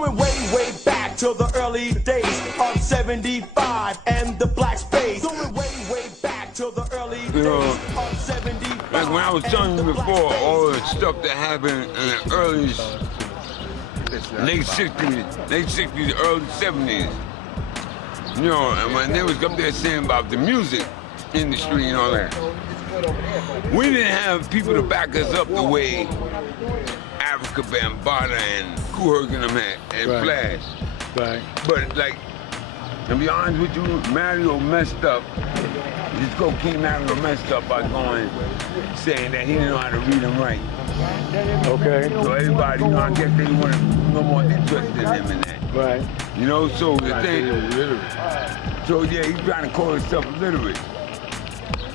Going way back to the early days of 75 and the black space. Going way back to the early days of 75. Like when I was telling you before, all the stuff that happened in the early, late 60s, early 70s. You know, and when they was up there saying about the music industry and all that, we didn't have people to back us up the way Africa Bambaataa and Kool Herc and them had, and Flash. Right. But like, to be honest with you, Mario messed up. This King Mario messed up by saying that he didn't know how to read and write. Okay. So everybody, you know, I guess they wanted no more interest in him in that. Right. You know, so the thing. So yeah, he's trying to call himself illiterate.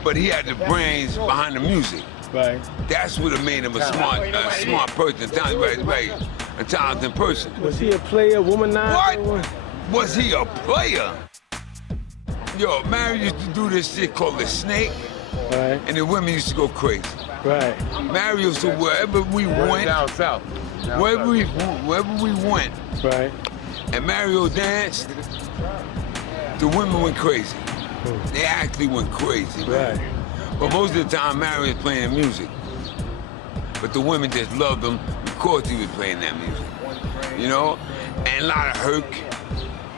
But he had the brains behind the music. Right. That's what made him a smart person, a talented person. Was he a player, womanizer? What? Was he a player? Yo, Mario used to do this shit called the snake, right. And the women used to go crazy. Right. Mario, so wherever we went, down south. Wherever we went, right. And Mario danced, the women went crazy. They actually went crazy, man. Right. But most of the time, Mario was playing music. But the women just loved him because he was playing that music. You know? And a lot of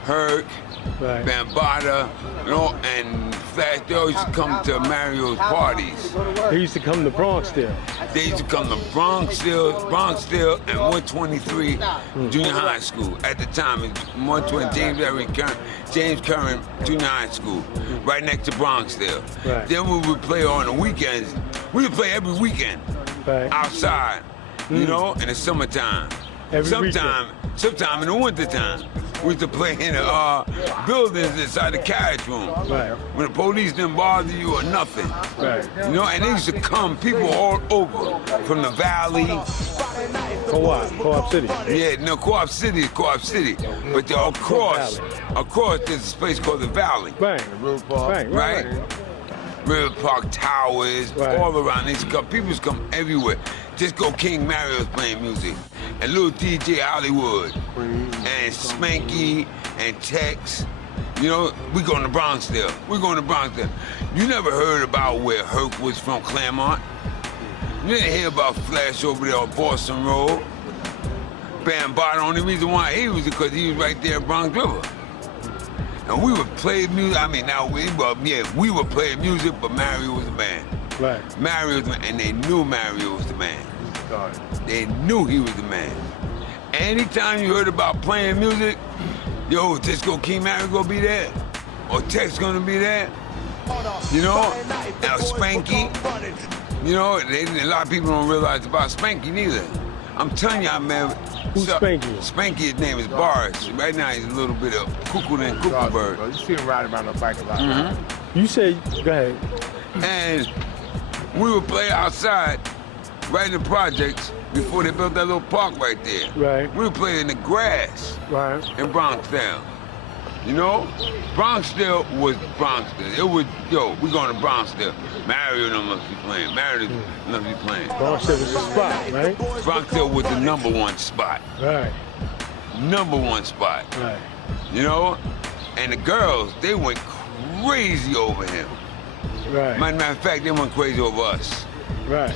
Herc, right. Bambaataa, you know, and Flash, they always used to come to Mario's parties. He used to come to Bronxdale. They used to come to Bronxdale and 123 Junior High School. At the time, it was 120 James Curran Junior High School, right next to Bronxdale. Right. Then we would play on the weekends. We would play every weekend, right. Outside, you know, in the summertime. Sometime in the wintertime. We used to play in the buildings inside the carriage room. Right. When the police didn't bother you or nothing. Right. You know, and they used to come, people all over, from the valley. Co-op City. Yeah, no, Co-op City is Co-op City. But they're across there's a place called the Valley. Right. River Park. Right? River Park Towers, all around. People come everywhere. Just go King Mario's playing music. And little DJ Hollywood. And Spanky and Tex. You know, we going to Bronxdale. You never heard about where Herc was from, Claremont? You didn't hear about Flash over there on Boston Road? Bambaataa, the only reason why he was because he was right there at Bronxriver. And we would play music. I mean, we would play music, but Mario was the man. Right. Mario was the man, and they knew Mario was the man. They knew he was the man. Anytime you heard about playing music, yo, Disco King Mario gonna be there, or Tex gonna be there, you know, and Spanky. You know, a lot of people don't realize about Spanky neither. I'm telling you, man. Who's Spanky? Spanky, his name is Boris. Right now, he's a little bit of cuckoo than cuckoo bird. You see him riding around on a bike a lot. You said, go ahead. And we would play outside, right in the projects, before they built that little park right there. Right. We would play in the grass. Right. In Bronxdale. You know? Bronxdale was Bronxdale. It was, we going to Bronxdale. Mario and them must be playing. Mario must be playing. Bronxdale was the spot, right? Bronxdale was the #1 spot. Right. #1 spot. Right. You know? And the girls, they went crazy over him. Right. Matter of fact, they went crazy over us. Right.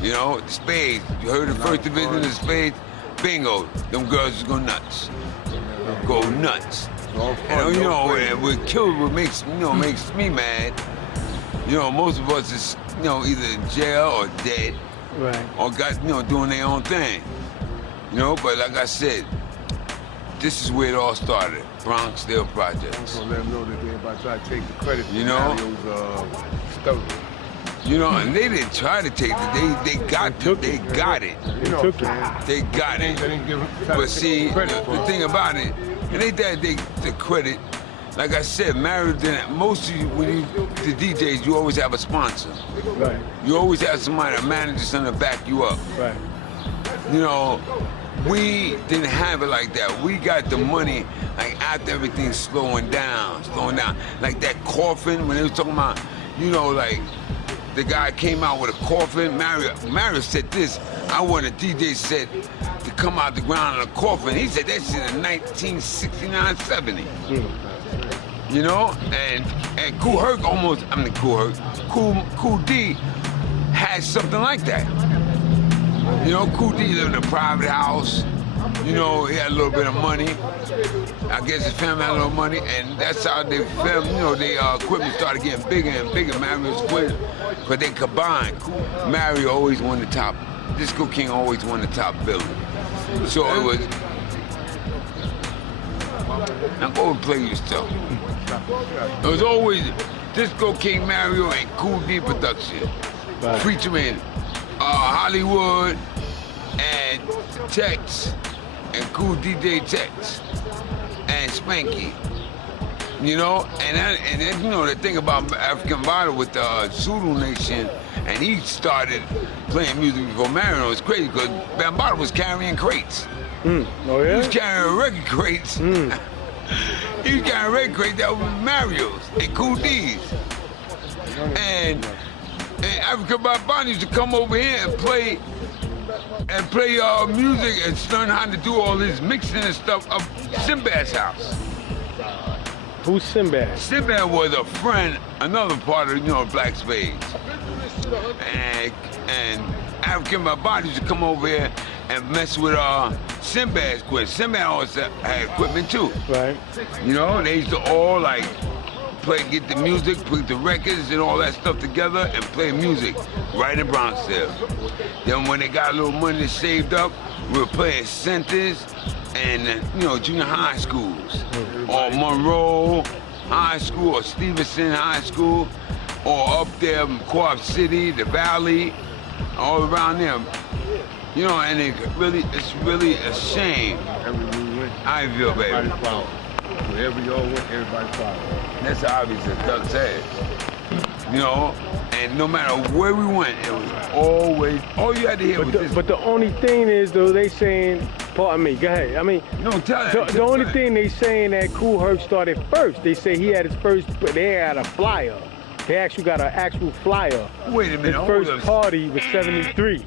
You know, the Spades. You heard the first division of the Spades? Bingo. Them girls just go nuts. Go nuts. And you know, what kills, what makes me mad, you know, most of us is, you know, either in jail or dead. Right. Or doing their own thing. You know, but like I said, this is where it all started. Bronxdale Projects. So let them know that they about to try to take the credit for Mario's stuff. You know, and they didn't try to take it. They got it. They got it. They took it. They got it. But see, the thing about it, and they the credit. Like I said, Mario didn't. Most of you, the DJs, you always have a sponsor. Right. You always have somebody, a manager, something to back you up. Right. You know, we didn't have it like that. We got the money, like after everything's slowing down. Like that coffin, when they was talking about, you know, like the guy came out with a coffin. Mario said this. I want a DJ set to come out the ground in a coffin. He said that shit in 1969, 70. You know, and Kool Herc almost, I mean Kool Herc, Kool D had something like that. You know, Kool D lived in a private house. You know, he had a little bit of money. I guess his family had a little money, and that's how they filmed. You know, their equipment started getting bigger and bigger. Mario's quit, but they combined. Mario always won the top. Disco King always won the top billing. So it was. Now go and play your stuff. It was always Disco King Mario and Kool D production, featuring Hollywood and Tex and Cool DJ Tex and Spanky. You know, and then you know the thing about African Vital with the Zulu Nation, and he started playing music before Mario. It's crazy because Bambaataa was carrying crates. Oh yeah? He was carrying record crates. He was carrying record crates that were Mario's and Cool D's. And African Bambaataa used to come over here and play music and learn how to do all this mixing and stuff up Sinbad's house. Who's Sinbad? Sinbad was a friend, another part of, you know, Black Spades. And African Bambaataa used to come over here and mess with Sinbad's equipment. Sinbad always had equipment too. Right. You know, they used to all like get the music, put the records and all that stuff together and play music right in Bronxdale. Then when they got a little money saved up, we were playing centers and, you know, junior high schools, or Monroe High School, or Stevenson High School, or up there in Co-op City, the Valley, all around there. You know, and it's really a shame. Everywhere we went, I feel, baby. everybody proud. Wherever y'all went, everybody proud. That's obvious as Doug said. You know, and no matter where we went, it was always, all you had to hear was this. But the only thing is, though, they saying, pardon me, go ahead. I mean, No, tell that. the only thing they saying that Kool Herc started first, they say he had his first, but they had a flyer. They actually got an actual flyer. Wait a minute, His hold first up. party was 73.